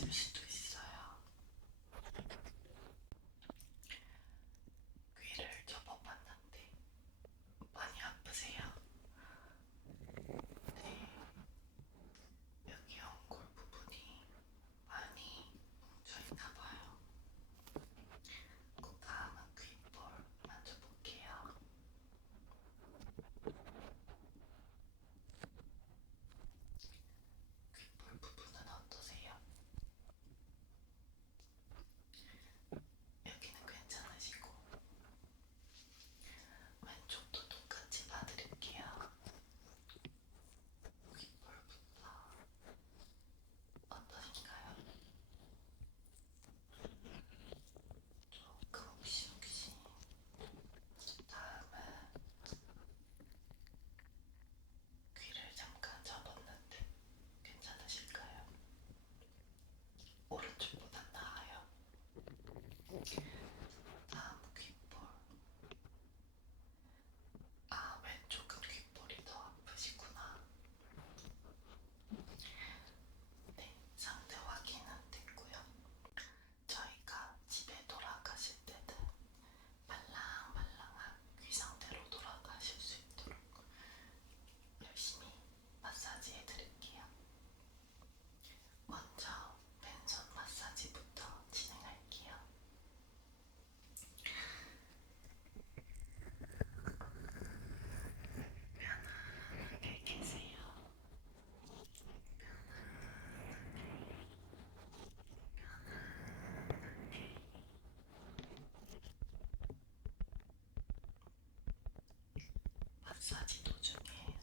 Maksimist. 마사지 도중에